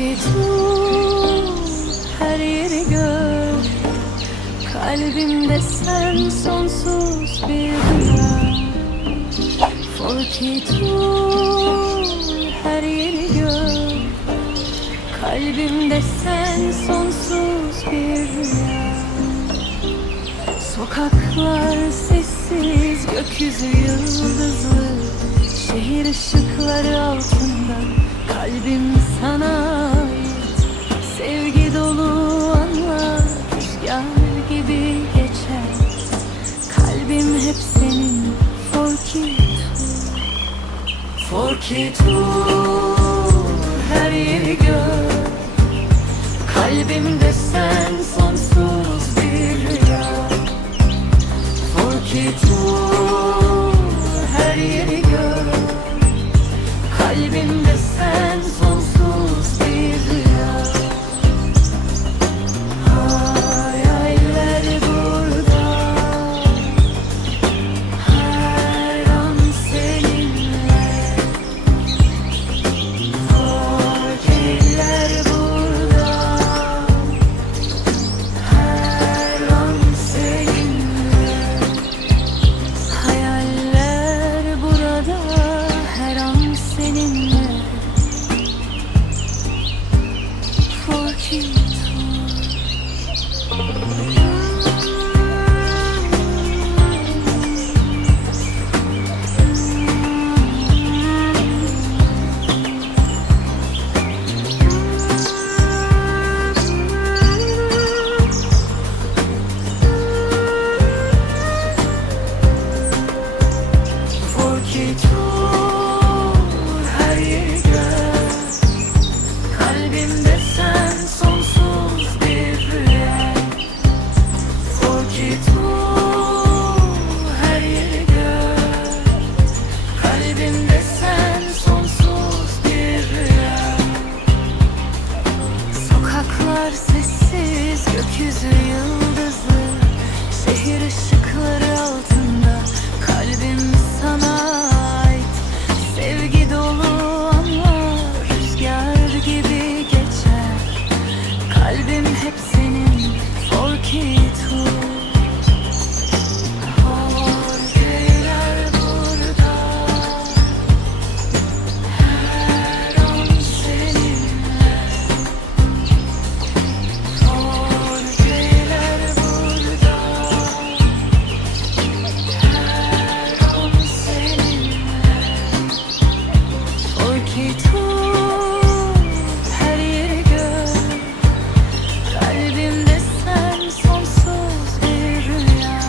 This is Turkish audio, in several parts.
dur, her yeri gör. Kalbimde sen sonsuz bir rüya. Dur, her yeri gör. Kalbimde sen sonsuz bir rüya. Sokaklar sessiz, gökyüzü yıldızlı. Şehir ışıkları altında, kalbim sana ait. Sevgi dolu anlar, rüzgar gibi geçer. Kalbim hep senin, dur, her yeri gör. Kalbimde sen sonsuz bir rüya. Dur, her yeri gör. Kalbimde sen sonsuz bir rüya. Hayaller burada, her an seninle. Geceler burada, her an seninle. Hayaller burada, her an seninle. Dur, her yeri gör. Kalbimde sen sonsuz bir rüya. Dur, her yeri gör. Kalbimde sen sonsuz bir rüya. Sokaklar sessiz, gökyüzü yıldızlı. Şehir ışıkları altında, kalbim sana ait. Sevgi dolu anlar, rüzgar gibi geçer. Kalbim hep senin, Geceler burada, her an seninle. Geceler burada, her an seninle. Dur, her yeri gör. Kalbimde sen sonsuz bir rüya.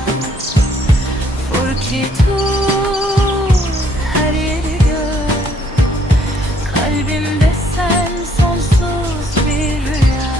Dur, her yeri gör. Kalbimde sen sonsuz bir rüya.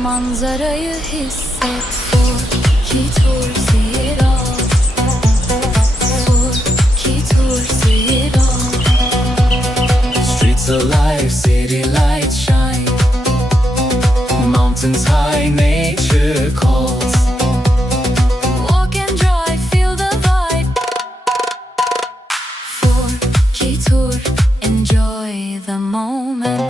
Manzarayı hisset, ki tur seyir al. Ki tur seyir al. Streets alive, city lights shine. Mountains high, nature calls. Walk and drive, feel the vibe. Ki tur, enjoy the moment.